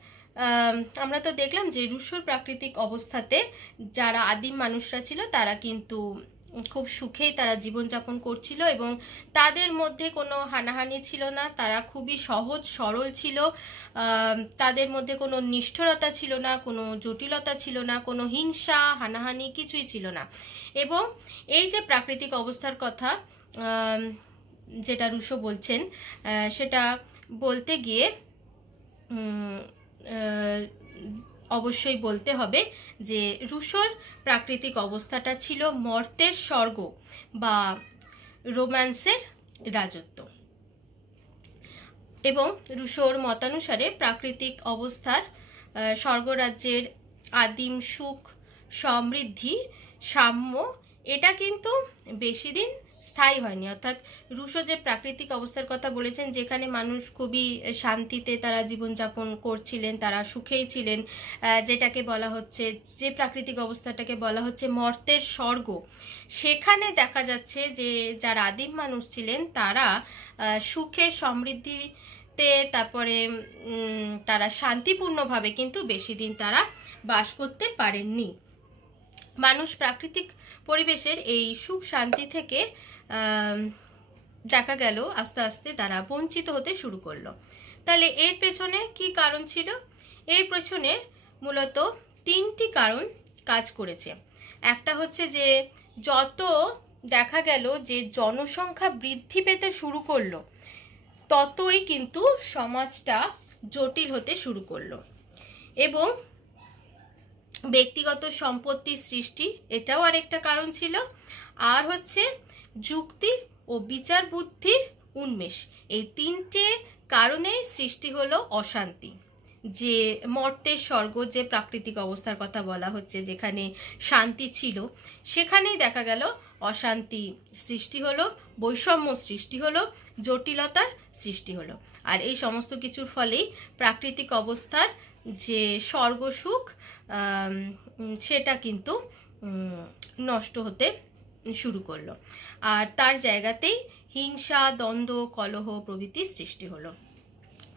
আমরা তো দেখলাম যে রুশোর প্রাকৃতিক অবস্থাতে যারা আদিম মানুষরা ছিল তারা কিন্তু খুব সুখেই তারা জীবনযাপন করছিল এবং তাদের মধ্যে কোনো হানাহানি ছিল না, তারা খুবই সহজ সরল ছিল, তাদের মধ্যে কোনো নিষ্ঠুরতা ছিল না, কোনো জটিলতা ছিল না, কোনো হিংসা হানাহানি কিছুই ছিল না। এবং এই যে প্রাকৃতিক অবস্থার কথা যেটা রুশো বলছেন, সেটা বলতে গিয়ে অবশ্যই বলতে হবে যে রুশোর প্রাকৃতিক অবস্থাটা ছিল মর্তের স্বর্গ বা রোম্যান্সের রাজত্ব। এবং রুশোর মতানুসারে প্রাকৃতিক অবস্থার স্বর্গরাজ্যের আদিম সুখ, সমৃদ্ধি, সাম্য এটা কিন্তু বেশি দিন স্থায়ী হয়নি। অর্থাৎ রুশো যে প্রাকৃতিক অবস্থার কথা বলেছেন, যেখানে মানুষ খুবই শান্তিতে তারা জীবনযাপন করছিলেন, তারা সুখেই ছিলেন, যেটাকে বলা হচ্ছে, যে প্রাকৃতিক অবস্থাটাকে বলা হচ্ছে মর্তের স্বর্গ, সেখানে দেখা যাচ্ছে যে যারা আদিম মানুষ ছিলেন তারা সুখে সমৃদ্ধিতে, তারপরে তারা শান্তিপূর্ণভাবে কিন্তু বেশি দিন তারা বাস করতে পারেননি। মানুষ প্রাকৃতিক পরিবেশের এই সুখ শান্তি থেকে দেখা গেল আস্তে আস্তে তারা বঞ্চিত হতে শুরু করলো। তাহলে এর পেছনে কি কারণ ছিল? এর পেছনে মূলত তিনটি কারণ কাজ করেছে। একটা হচ্ছে যে যত দেখা গেল যে জনসংখ্যা বৃদ্ধি পেতে শুরু করলো, ততই কিন্তু সমাজটা জটিল হতে শুরু করলো। এবং ব্যক্তিগত সম্পত্তির সৃষ্টি, এটাও আরেকটা কারণ ছিল। আর হচ্ছে যুক্তি ও বিচার বুদ্ধির উন্মেষ। এই তিনটে কারণে সৃষ্টি হলো অশান্তি। যে মর্তের স্বর্গ, যে প্রাকৃতিক অবস্থার কথা বলা হচ্ছে, যেখানে শান্তি ছিল, সেখানেই দেখা গেল অশান্তি সৃষ্টি হলো, বৈষম্য সৃষ্টি হলো, জটিলতার সৃষ্টি হলো। আর এই সমস্ত কিছুর ফলেই প্রাকৃতিক অবস্থার যে স্বর্গসুখ সেটা কিন্তু নষ্ট হতে শুরু করলো। আর তার জায়গাতেই হিংসা, দ্বন্দ্ব, কলহ প্রভৃতি সৃষ্টি হলো।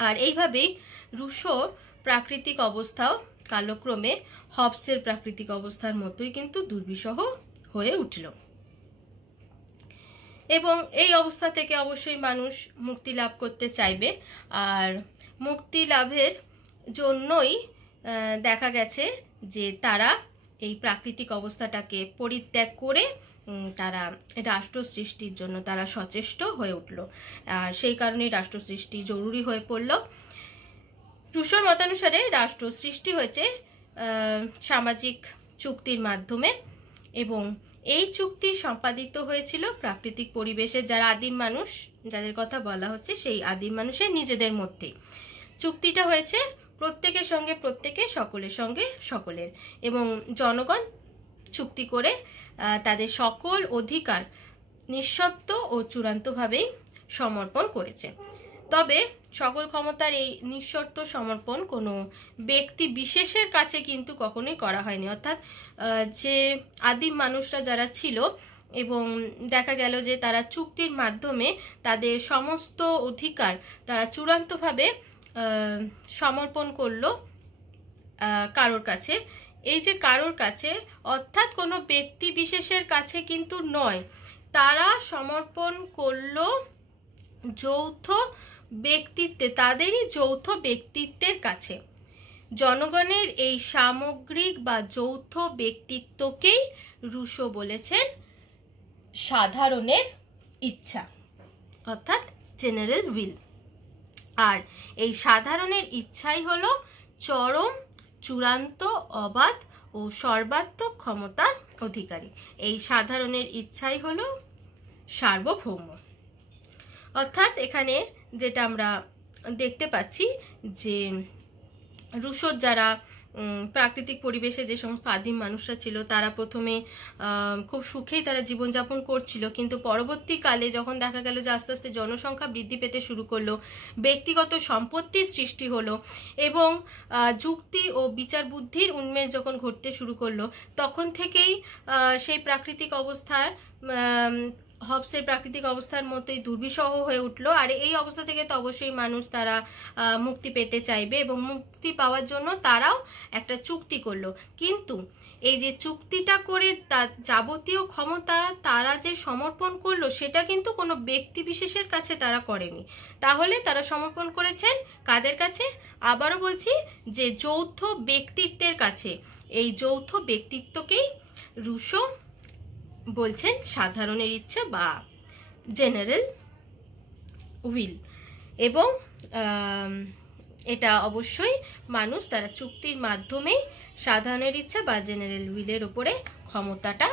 আর এইভাবেই রুশোর প্রাকৃতিক অবস্থাও কালক্রমে হবসের প্রাকৃতিক অবস্থার মতোই কিন্তু দুর্বিষহ হয়ে উঠল। এবং এই অবস্থা থেকে অবশ্যই মানুষ মুক্তি লাভ করতে চাইবে। আর মুক্তি লাভের জন্যই দেখা গেছে যে তারা এই প্রাকৃতিক অবস্থাটাকে পরিত্যাগ করে তারা রাষ্ট্র সৃষ্টির জন্য তারা সচেষ্ট হয়ে উঠল। আর সেই কারণেই রাষ্ট্র সৃষ্টি জরুরি হয়ে পড়ল। রুশোর মতানুসারে রাষ্ট্র সৃষ্টি হয়েছে সামাজিক চুক্তির মাধ্যমে, এবং এই চুক্তি সম্পাদিত হয়েছিল প্রাকৃতিক পরিবেশে যারা আদিম মানুষ, যাদের কথা বলা হচ্ছে, সেই আদিম মানুষের নিজেদের মধ্যে চুক্তিটা হয়েছে প্রত্যেকের সঙ্গে প্রত্যেকে, সকলের সঙ্গে সকলের। এবং জনগণ চুক্তি করে তাদের সকল অধিকার নিঃশর্ত ও চূড়ান্তভাবেই সমর্পণ করেছে। তবে সকল ক্ষমতার এই নিঃশর্ত সমর্পণ কোনো ব্যক্তি বিশেষের কাছে কিন্তু কখনোই করা হয়নি। অর্থাৎ যে আদিম মানুষরা যারা ছিল, এবং দেখা গেল যে তারা চুক্তির মাধ্যমে তাদের সমস্ত অধিকার তারা চূড়ান্তভাবে সমর্পণ করলো কারোর কাছে। এই যে কারোর কাছে, অর্থাৎ কোনো ব্যক্তি বিশেষের কাছে কিন্তু নয়, তারা সমর্পণ করলো যৌথ ব্যক্তিত্বে, তাদেরই যৌথ ব্যক্তিত্বের কাছে। জনগণের এই সামগ্রিক বা যৌথ ব্যক্তিত্বকেই রুশো বলেছেন সাধারণের ইচ্ছা, অর্থাৎ জেনারেল উইল। আর এই সাধারণের ইচ্ছাই হলো চরম, চূড়ান্ত, অবাধ ও সর্বাত্মক ক্ষমতার অধিকারী। এই সাধারণের ইচ্ছাই হলো সার্বভৌম। অর্থাৎ এখানে যেটা আমরা দেখতে পাচ্ছি যে রুশোর যারা প্রাকৃতিক পরিবেশে যে সমস্ত আদিম মানুষরা ছিল তারা প্রথমে খুব সুখেই তারা জীবনযাপন করছিল, কিন্তু পরবর্তীকালে যখন দেখা গেল যে আস্তে আস্তে জনসংখ্যা বৃদ্ধি পেতে শুরু করলো, ব্যক্তিগত সম্পত্তির সৃষ্টি হলো এবং যুক্তি ও বিচার বুদ্ধির উন্মেষ যখন ঘটতে শুরু করলো, তখন থেকেই সেই প্রাকৃতিক অবস্থার হবসের প্রাকৃতিক অবস্থার মতোই দুর্বিষহ হয়ে উঠলো। আর এই অবস্থা থেকে তো অবশ্যই মানুষ তারা মুক্তি পেতে চাইবে এবং মুক্তি পাওয়ার জন্য তারাও একটা চুক্তি করলো। কিন্তু এই যে চুক্তিটা করে তার যাবতীয় ক্ষমতা তারা যে সমর্পণ করলো সেটা কিন্তু কোনো ব্যক্তি বিশেষের কাছে তারা করেনি। তাহলে তারা সমর্পণ করেছেন কাদের কাছে? আবারও বলছি যে যৌথ ব্যক্তিত্বের কাছে। এই যৌথ ব্যক্তিত্বকেই রুশো বলছেন সাধারণের ইচ্ছা বা জেনারেল উইল। এবং এটা অবশ্যই মানুষ তারা চুক্তির মাধ্যমেই সাধারণের ইচ্ছা বা জেনারেল উইলের উপরে ক্ষমতাটা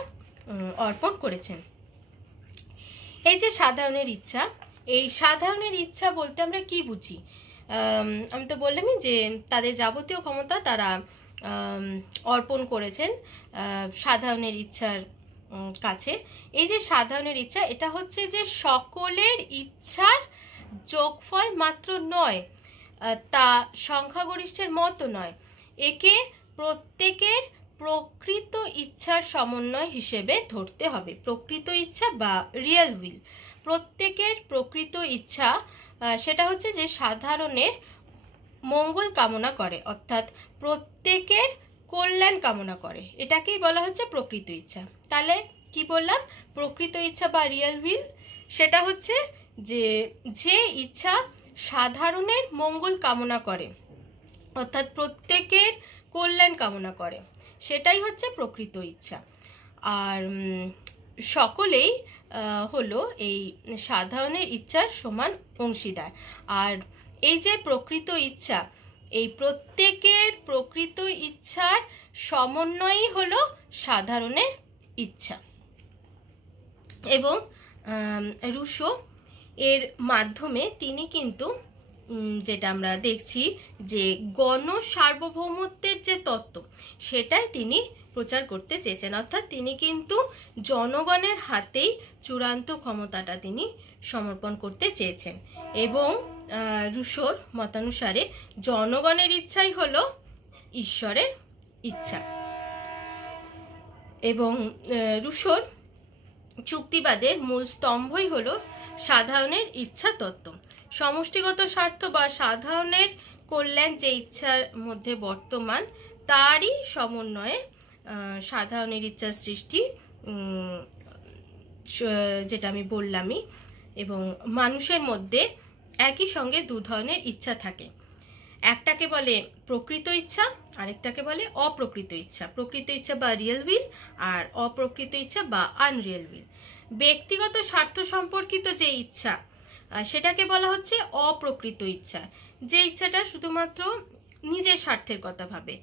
অর্পণ করেছেন। এই যে সাধারণের ইচ্ছা, এই সাধারণের ইচ্ছা বলতে আমরা কি বুঝি? আমি তো বললামই যে তাদের যাবতীয় ক্ষমতা তারা অর্পণ করেছেন সাধারণের ইচ্ছার কাছে। এই যে সাধারণের ইচ্ছা, এটা হচ্ছে যে সকলের ইচ্ছার যোগফল মাত্র নয়, তা সংখ্যাগরিষ্ঠের মতো নয়, একে প্রত্যেকের প্রকৃত ইচ্ছার সমন্বয় হিসেবে ধরতে হবে। প্রকৃত ইচ্ছা বা রিয়েল উইল, প্রত্যেকের প্রকৃত ইচ্ছা সেটা হচ্ছে যে সাধারণের মঙ্গল কামনা করে, অর্থাৎ প্রত্যেকের কল্যাণ কামনা করে, এটাকেই বলা হচ্ছে প্রকৃত ইচ্ছা। তাহলে কি বললাম? প্রকৃত ইচ্ছা বা রিয়েল উইল সেটা হচ্ছে যে যে ইচ্ছা সাধারণের মঙ্গল কামনা করে, অর্থাৎ প্রত্যেকের কল্যাণ কামনা করে, সেটাই হচ্ছে প্রকৃত ইচ্ছা। আর সকলেই হলো এই সাধারণের ইচ্ছার সমান অংশীদার। আর এই যে প্রকৃত ইচ্ছা, এই প্রত্যেকের প্রকৃত ইচ্ছার সমন্বয়ই হলো সাধারণের ইচ্ছা। এবং রুশো এর মাধ্যমে তিনি কিন্তু যেটা আমরা দেখছি যে গণ সার্বভৌমত্বের যে তত্ত্ব সেটাই তিনি প্রচার করতে চেয়েছেন, অর্থাৎ তিনি কিন্তু জনগণের হাতেই চূড়ান্ত ক্ষমতাটা তিনি সমর্পণ করতে চেয়েছেন। এবং রুশোর মতানুসারে জনগণের ইচ্ছাই হলো ঈশ্বরের ইচ্ছা। এবং রুশোর চুক্তিবাদের মূল স্তম্ভই হলো সাধারণের ইচ্ছা তত্ত্ব। সমষ্টিগত স্বার্থ বা সাধারণের কল্যাণ যে ইচ্ছার মধ্যে বর্তমান, তারই সমন্বয়ে সাধারণের ইচ্ছার সৃষ্টি, যেটা আমি বললামই। এবং মানুষের মধ্যে একই সঙ্গে দু ধরনের ইচ্ছা থাকে, একটাকে বলে প্রকৃত ইচ্ছা, আরেকটাকে বলে অপ্রকৃত ইচ্ছা। প্রকৃত ইচ্ছা বা রিয়েল উইল আর অপ্রকৃত ইচ্ছা বা আনরিয়েল উইল। ব্যক্তিগত স্বার্থ সম্পর্কিত যে ইচ্ছা সেটাকে বলা হচ্ছে অপ্রকৃত ইচ্ছা, যে ইচ্ছাটা শুধুমাত্র নিজের স্বার্থের কথা ভাবে।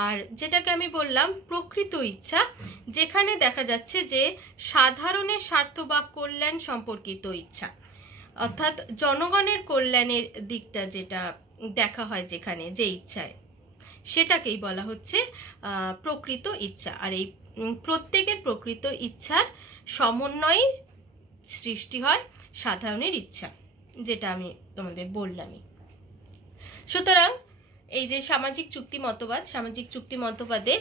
আর যেটাকে আমি বললাম প্রকৃত ইচ্ছা, যেখানে দেখা যাচ্ছে যে সাধারণের স্বার্থ বা কল্যাণ সম্পর্কিত ইচ্ছা, অর্থাৎ জনগণের কল্যাণের দিকটা যেটা দেখা হয় যেখানে, যে ইচ্ছায়, সেটাকেই বলা হচ্ছে প্রকৃত ইচ্ছা। আর এই প্রত্যেকের প্রকৃত ইচ্ছার সমন্বয়ে সৃষ্টি হয় সাধারণের ইচ্ছা, যেটা আমি তোমাদের বললামই। সুতরাং এই যে সামাজিক চুক্তি মতবাদ, সামাজিক চুক্তি মতবাদে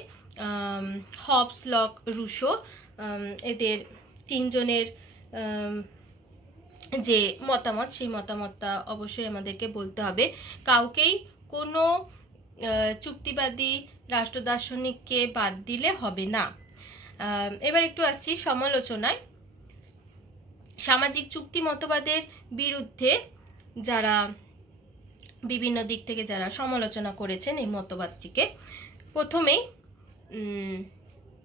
হবস, লক, রুশো এদের তিনজনের যে মতামত, সেই মতামতটা অবশ্যই আমাদেরকে বলতে হবে। কাউকেই কোনো চুক্তিবাদী রাষ্ট্র দার্শনিককে বাদ দিলে হবে না। এবার একটু আসছি সমালোচনায়। সামাজিক চুক্তি মতবাদের বিরুদ্ধে যারা বিভিন্ন দিক থেকে যারা সমালোচনা করেছেন এই মতবাদটিকে, প্রথমেই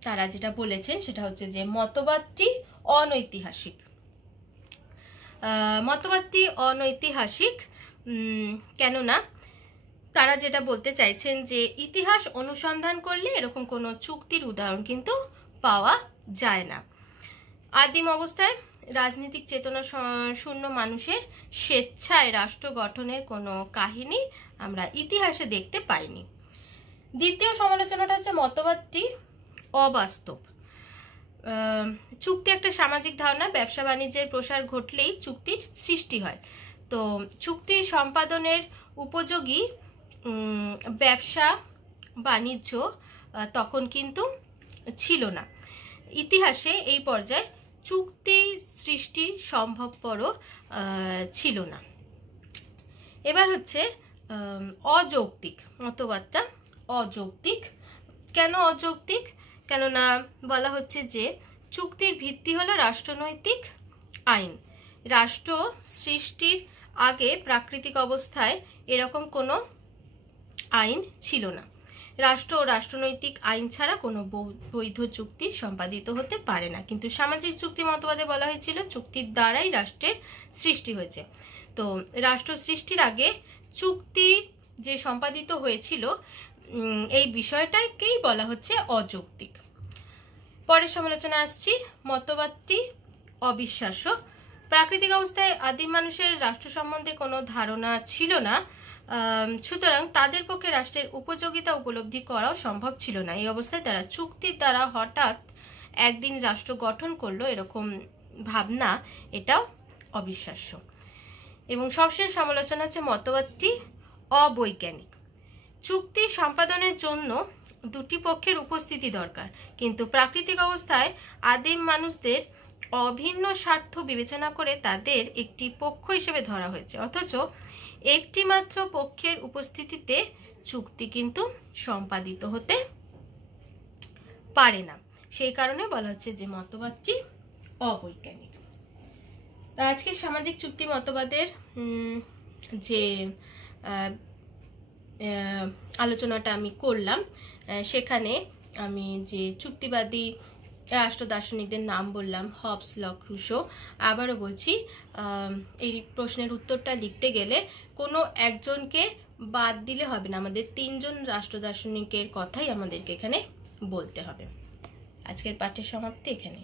তারা যেটা বলেছেন সেটা হচ্ছে যে মতবাদটি অনৈতিহাসিক। মতবাদটি অনৈতিহাসিক কেননা তারা যেটা বলতে চাইছেন যে ইতিহাস অনুসন্ধান করলে এরকম কোনো চুক্তির উদাহরণ কিন্তু পাওয়া যায় না। আদিম অবস্থায় রাজনৈতিক চেতনা শূন্য মানুষের স্বেচ্ছায় রাষ্ট্র গঠনের কোনো কাহিনী আমরা ইতিহাসে দেখতে পাইনি। দ্বিতীয় সমালোচনাটা হচ্ছে মতবাদটি অবাস্তব। চুক্তি একটা সামাজিক ধারণা, ব্যবসা বাণিজ্যের প্রসার ঘটলেই চুক্তির সৃষ্টি হয়। তো চুক্তি সম্পাদনের উপযোগী ব্যবসা বাণিজ্য তখন কিন্তু ছিল না। ইতিহাসে এই পর্যায়ে চুক্তি সৃষ্টি সম্ভবপর ছিল না। এবার হচ্ছে অযৌক্তিক মতবাদটা। অযৌক্তিক কেন অযৌক্তিক? কেননা বলা হচ্ছে যে চুক্তির ভিত্তি হলো রাষ্ট্রনৈতিক আইন। রাষ্ট্র সৃষ্টির আগে প্রাকৃতিক অবস্থায় এরকম কোনো আইন ছিল না। রাষ্ট্র ও রাষ্ট্রনৈতিক আইন ছাড়া কোনো বৈধ চুক্তি সম্পাদিত হতে পারে না। কিন্তু সামাজিক চুক্তি মতবাদে বলা হয়েছিল চুক্তির দ্বারাই রাষ্ট্রের সৃষ্টি হয়েছে। তো রাষ্ট্র সৃষ্টির আগে চুক্তি যে সম্পাদিত হয়েছিল এই বিষয়টাকেই বলা হচ্ছে অযৌক্তিক। পরের সমালোচনা আসছি, মতবাদটি অবিশ্বাস্য। প্রাকৃতিক অবস্থায় আদিম মানুষের রাষ্ট্র সম্বন্ধে কোনো ধারণা ছিল না, সুতরাং তাদের পক্ষে রাষ্ট্রের উপযোগিতা উপলব্ধি করাও সম্ভব ছিল না। এই অবস্থায় তারা চুক্তির দ্বারা হঠাৎ একদিন রাষ্ট্র গঠন করলো, এরকম ভাবনা এটাও অবিশ্বাস্য। এবং সবশেষ সমালোচনা হচ্ছে মতবাদটি অবৈজ্ঞানিক। চুক্তি সম্পাদনের জন্য দুটি পক্ষের উপস্থিতি দরকার, কিন্তু প্রাকৃতিক অবস্থায় আদিম মানুষদের অভিন্ন স্বার্থ বিবেচনা করে তাদের একটি পক্ষ হিসেবে ধরা হয়েছে, অথচ একটি মাত্র পক্ষের উপস্থিতিতে চুক্তি কিন্তু সম্পাদিত হতে পারে না। সেই কারণে বলা হচ্ছে যে মতবাদটি অবৈজ্ঞানিক। আজকের সামাজিক চুক্তি মতবাদের যে আলোচনাটা আমি করলাম, সেখানে আমি যে চুক্তিবাদী রাষ্ট্র দার্শনিকদের নাম বললাম, হবস, লক, রুশো। আবারও বলছি, এই প্রশ্নের উত্তরটা লিখতে গেলে কোনো একজনকে বাদ দিলে হবে না, আমাদের 3 জন রাষ্ট্র দার্শনিকের কথাই আমাদেরকে এখানে বলতে হবে। আজকের পাঠের সমাপ্তি এখানে।